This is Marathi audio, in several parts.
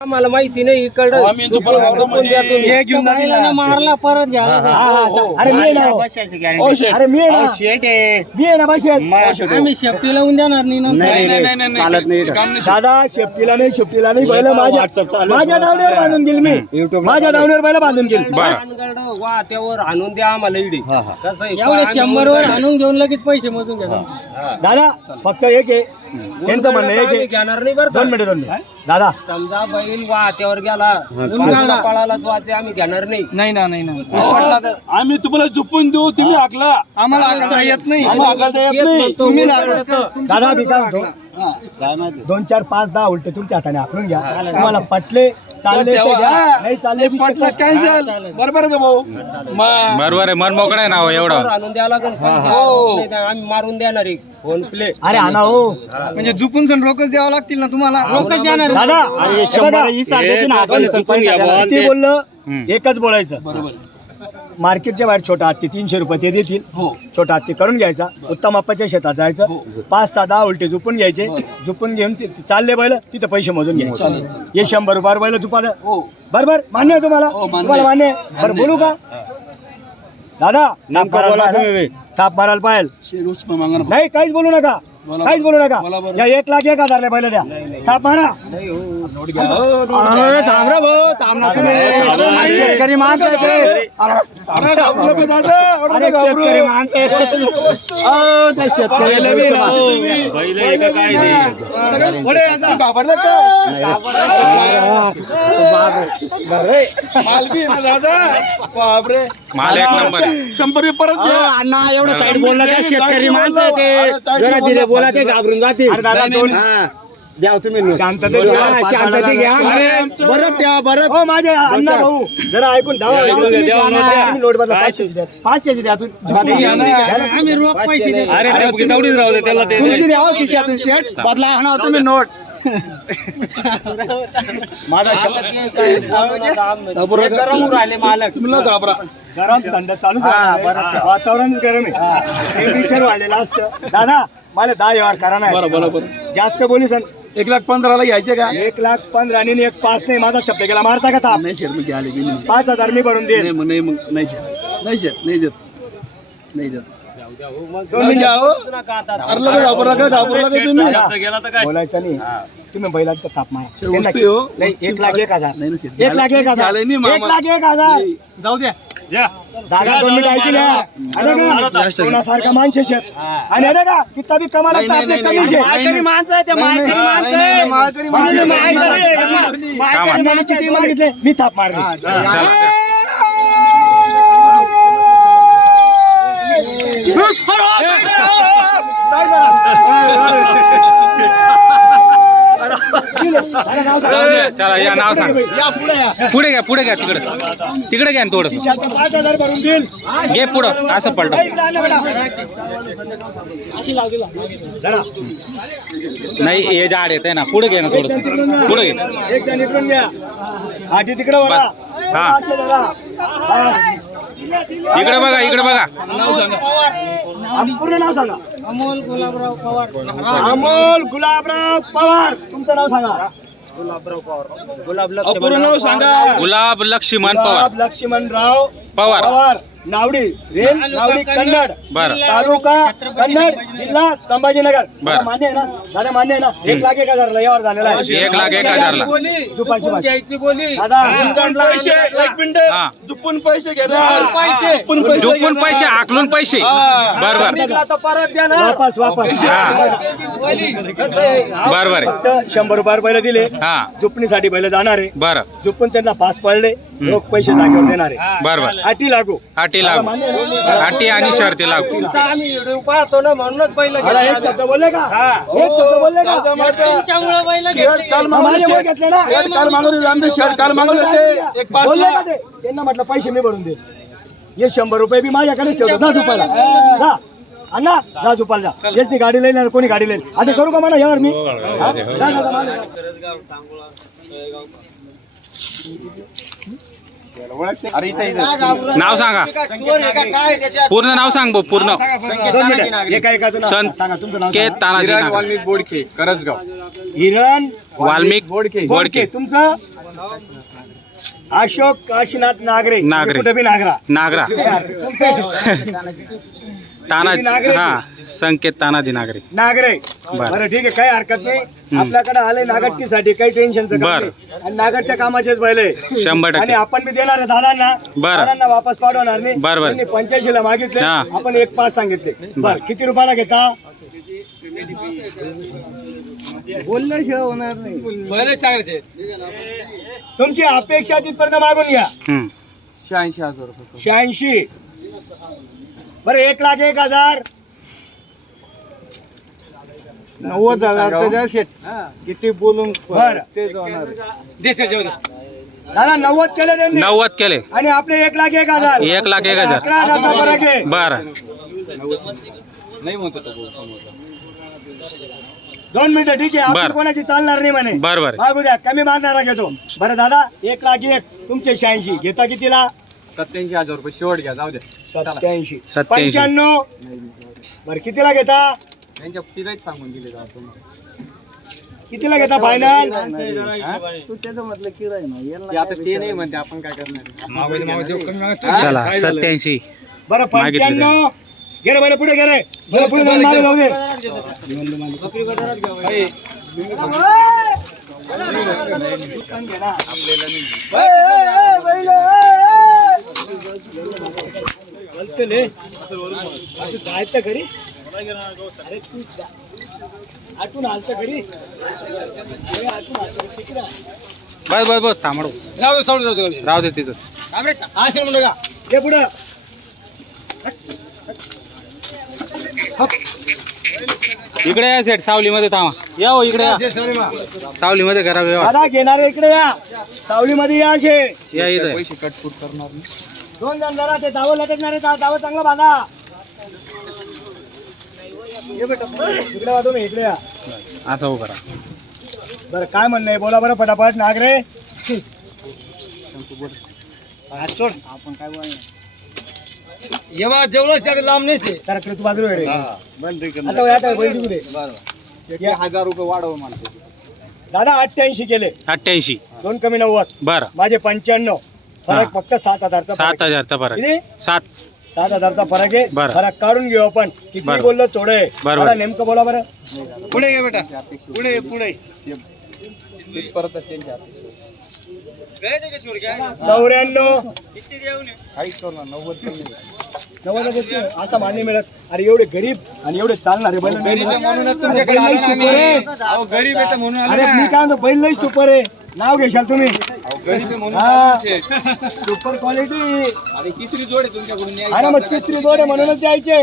मला माहिती नाही इकडं मारला परत घ्या. अरे मी ना अरे मी ना आम्ही शेपटी लावून देणार नाही ना. चालत नाही दादा. शेपटीला नाही बैल माझ्या दावणीवर बांधून गेल. मी माझ्या दावणीवर बैल बांधून गेल. वा त्यावर आणून द्या आम्हाला इडी. एवढे 100 वर आणून घेऊन लगेच पैसे मोजून घ्या. दादा फक्त एक आहे त्यांचं म्हणणं एक आहे. घेणार नाही बरं. 2 मिनिट दादा. समजा बैल वा त्यावर गेला पळाला तो आज आम्ही घेणार नाही. नाही ना आम्ही तुम्हाला झुपून देऊ, तुम्ही हाकला. आम्हाला हाकायला येत नाही. तुम्ही दादा मी काय म्हणतो 2 4 5 10 उलटे तुमच्या हाताने आखून घ्या. तुम्हाला पटले चालले ते घ्या, नाही चालले पटलं कॅन्सल. बरोबर आहे का भाऊ? बरोबर आहे. मन मोकळा आहे ना हो एवढं. आणून द्यावं लागेल. आम्ही मारून देणार आहे फोन प्ले. अरे आणा हो म्हणजे झुपून सण रोकच द्यावं लागतील ना तुम्हाला. रोकच देणार दादा. अरे 100 किती बोललं एकच बोलायचं. मार्केटच्या बाहेर छोटा हत्ती 300 रुपये ते देतील. छोटा हत्ती करून घ्यायचा. उत्तम अप्पाच्या शेतात जायचं. 5 6 10 उलटे झुपून घ्यायचे. झुपून घेऊन चालले बैल तिथं पैसे मोजून घ्यायचे. हे 100 रुपयावर बैल झुपालं. बरोबर मान्य आहे तुम्हाला? तुम्हाला मान्य आहे? बरं बोलू का दादा? थाप मारायला पाहिजे. नाही काहीच बोलू नका. काहीच बोलू नका. या 1,01,000 बैल द्या. थाप मारा. शेतकरी माणसं आहे ते. शेतकरी माणसं आहे ते. शेतकऱ्याला बी माल एक नंबर आहे. 100 परत द्या. अण्णा एवढं साईड बोलला त्या शेतकरी माणसं आहे ते. जरा धीरे बोला ते घाबरून जातील. द्या तुम्ही शांततेत घ्या. बरं द्या बरं. हो माझे अण्णा भाऊ जरा ऐकून धावा. नोट बदला 500 द्या. आम्ही रोख पैसे देतो. तुमची द्या हो खिशातून शेट बदला आणा तुम्ही नोट. माझा गरम राहिले मालक. गरम थंड चालू वातावरण गरम आहे. टेम्परेचर वाढलेलं असतं. दादा मला 10 व्यवहार करा नाही. जास्त बोली सर. 1,15,000 घ्यायचे का? 1,15,000 आणि 1,05,000 नाही. माझा शब्द गेला मारता का ताप? नाही शेट, मग आले 5,000 मी भरून देईल. नाही देत. 2 मिनिट बोलायचं नाही. तुम्ही बैलांचा ताप मारा. नाही 1,01,000 नाही ना शेट. 1,01,000 1,01,000 जाऊ द्या. दादा 2 मिनिट ऐकले. कोणासारखा माणसे शेत आणि अरे का किती बी कमाला आपले कमी शेत. माळकरी माणसं आहे ते. माळकरी माणसं आहे. माळकरी माणसं किती मागितले मी थाप मारले. चला या नाव सांग. पुढे घ्या तिकडे घ्या थोडस. 5,000 भरून देईल. घे पुढं असं पलट. नाही हे झाड येत आहे ना. पुढे घे ना थोडस. पुढे घे. एक जण इकडून घ्या. आधी तिकडे वळा. हा. इकडे बघा. पूर्ण नाव सांगा. अमोल गुलाबराव पवार. अमोल गुलाबराव पवार. तुमचं नाव सांगा. पूर्ण नाव सांगा. गुलाब लक्ष्मण पवार. गुलाब लक्ष्मणराव पवार. नावडी रेन नावडी कन्नड. बरं. तालुका कन्नड जिल्हा संभाजीनगर. बरं. मान्य आहे ना दादा? मान्य आहे ना? 1,01,000 ला यावर झालेला आहे. 1,01,000 झुपायची घ्यायची बोली. दादा पैसे 1 मिनिट. हा. झुपून पैसे घेणार. झोपून पैसे हाकलून पैसे. बरोबर परत द्या ना. वापस बरोबर आहे. फक्त 100 रुपये बैल दिले. हा झुपणीसाठी बैल जाणार आहे. बरं. झुपून त्यांना पास पडले. रोख पैसे जागेवर देणार आहे. बरोबर. अटी लागू. अटी लागू. अटी आणि शर्ती लागू. तुमचा आम्ही व्हिडिओ पाहतो ना म्हणूनच पहिलं मला एक शब्द बोलले का? एक शब्द बोलले का? तुमच्यामुळे बैल शर्ट काल माझे बोल घेतले ना. शर्ट काल मागवले. आमचे शर्ट काल मागवले होते. एक 5 बोलले का ते? त्यांना म्हटलं पैसे मी भरून दे. हे 100 रुपये बी माझ्याकडे ठेवतो. जा झुपायला जा. अण्णा जा झुपायला जा. येस गाडी लई कोणी गाडी लई. आता करू का म्हणा यावर मी? हा? जा, जा, जा. नाव सांगा. पूर्ण नाव सांग भाऊ. पूर्ण. 2 मिनिटं. एकाचं नाव सांगा. तुमचं नाव संकेत तानाजी नागर. बोडके करसगाव. हिरण वाल्मिक बोडके. तुमचं अशोक काशीनाथ नागरे. नागरे. कुठे बी नागरा. नागरा तानाजी. नागरे. हा संकेत तानाजी नागरे. नागरे. बरं. बरं ठीक आहे, काही हरकत नाही. आपल्याकडे आले नागटकीसाठी, काही टेन्शनचं काम बरं. नाही. आणि नागरच्या कामाचेच बैल आहे. 100% आणि आपण बी देणार आहे दादांना. बरं. दादांना वापस पाठवणार नाही. बरं, बरं. त्यांनी 85 ला मागितले, हा. आपण 1.5 सांगितले. बरं, किती रुपयाला घेता? बोलल्याशिवाय होणार नाही. तुमची अपेक्षा तिथपर्यंत मागून घ्या. 86,000 रुपये. 86. बरं, 1,01,000. 90,000 त्याच्या शेट किती बोलून बरं. तेच होणार आहे. दादा 90 केले त्यांनी. 90 केले. आणि आपले 1,01,000. 1,01,000. 11,000चा फरक आहे. बरं 2 मिनिटं ठीक आहे. आपण बरं. कोणाची चालणार नाही म्हणे. बरं बरं. मागू द्या, कमी मागणारा घेतो. बरं दादा, 1,01,000 तुमचे 86 घेता कितीला? 87,000 रुपये शेवट घ्या, जाऊ दे. 87. 87. 95. बरं, कितीला घेता? त्यांच्या तिलाच सांगून दिले कितीला घेता फायनल? तू त्याचं म्हटलं किडा आहे ना, आता ते नाही म्हणते, आपण काय करणार? चला 87. बरं मागितले 95. घे रे, बरं पुढे घे रे. बरं पुढे जाऊन मागे जाऊ दे. जायचं घरी. आठून आलतं घरी. बस बस बस थांबडू. राहू दे तिथंच. घे पुढं. इकडे या सेट सावलीमध्ये थांबा. या हो इकडे या. सावलीमध्ये करा व्यवस्था. दादा घेणारे इकडे या. सावलीमध्ये या. असे या इथं. पैसे कटफूट करणार नाही. 2 जण जरा ते दावं लटकणारे, दावं चांगलं बांधा. इकडे वाजू मी, इकडे या. असं हो करा. बरं, काय म्हणणं आहे बोला बरं फटाफट. नागरे आपण काय बोलणार? जेवढं लांब नाही सर, तू बाजू रे. आता बैल जिंकू दे. 1,000 रुपये वाढव म्हणते. दादा 88 केले. 88. 2 कमी 90. बरं. माझे 95. फरक हा. फक्त 7,000चा. 7,000चा फरक. किती? 7,000चा फरक आहे. बरं. फरक काढून घेऊ आपण. किती बरं. बोललो थोडं आहे. बरोबर. मला नेमकं बोला बरं. पुढे ये बेटा, पुढे पुढे परत त्यांच्या 94. काहीच करणार 90. 90 असा मान्य मिळत. अरे एवढे गरीब आणि एवढे चालणारे बैल गरीब आहे म्हणून अरे मी काय म्हणतो, बैल लई सुपर आहे. नाव घेशाल तुम्ही. Super quality. अरे तिसरी जोड आहे तुमच्याकडून. अरे मग तिसरी जोड आहे म्हणूनच द्यायचे.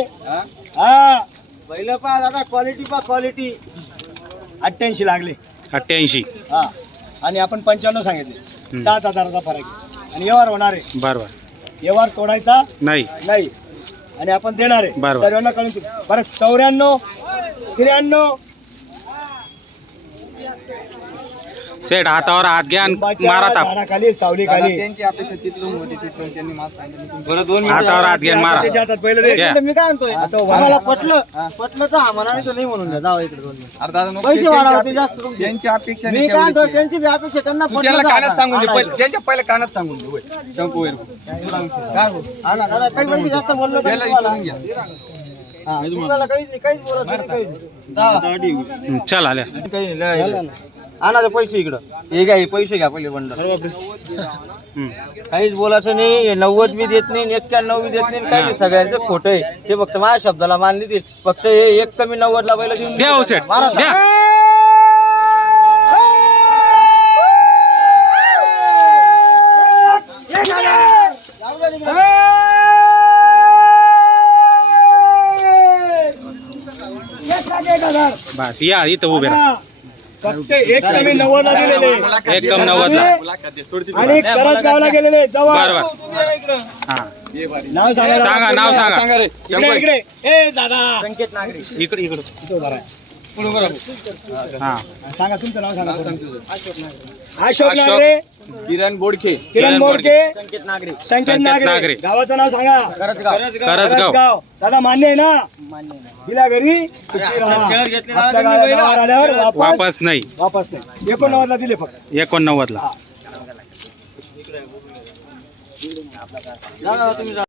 हा पहिलं पहा दादा, क्वालिटी पहा क्वालिटी. 88 लागले. 88. हा, आणि आपण 95 सांगितले. 7,000चा फरक आहे. आणि व्यवहार होणार आहे. बरोबर. व्यवहार तोडायचा नाही. नाही. आणि आपण देणार आहे बरोबर. सर्वांना कळून. बरं 94. 93. सेट हातावर हात घ्या आणि मारा ताप. झाडाखाली सावली खाली. त्यांची अपेक्षा तिथून होती, तिथून त्यांनी मला सांगितलं. बरं 2 हातावर हात घ्या आणि मारा. त्याच्या हातात पहिलं दे. घ्या. मी काय म्हणतोय, असं आम्हाला पटलं तर हा म्हणा, नाही तो नाही म्हणून द्या. जाऊ इकडे 2 मिनिट. पैसे वाढवते जास्त तुमचे. त्यांची अपेक्षा मी काय म्हणतो, त्यांची बी अपेक्षा त्यांना पटलं तर कानात सांगून दे हा, पहिले, त्यांच्या पहिल्या कानात सांगून दे. शंकू वैर काय हो? हा ना, दादा काही पैसे जास्त बोललो तर तुम्हाला. हा, तुम्हाला काहीच नाही, काहीच बोलत नाही, काहीच नाही. चल आल्या. काही नाही. आणा ते पैसे इकडं. हे घ्या, हे पैसे घ्या पहिले बंडल. काहीच बोलायचं नाही. 90 बी देत नाही, 91 बी देत नाही, काही नाही. सगळ्यांचं खोटं आहे. ते फक्त माझ्या शब्दाला मानली ती. फक्त हे 1 कमी 90 ला पहिलं देऊन द्या हो सेट मारा. द्या. बस या इथं उभे राहा. फक्त 1 कमी 90 ला दिलेले. 1 कम 90 ला. आणि करंजगावला गेलेले जवळ. बरोबर. हा नाव सांगा. सांगा, नाव सांगा. इकडे इकडे. ए दादा संकेत नागरे. इकडे इकडे. इथं उभा राहा. हा सांगा तुमचं नाव सांगा. अशोक नागरे. किरण बोडखे. किरण बोडके. संकेत नागरे. संकेत नागरे. नागरे. गावाचं नाव सांगा. करजगाव. करजगाव. दादा मान्य आहे ना? दिला घरी. आपल्या गावावर आल्यावर वापस वापस नाही. वापस नाही. 89 ला दिले फक्त. 89 ला. जा तुम्ही जा.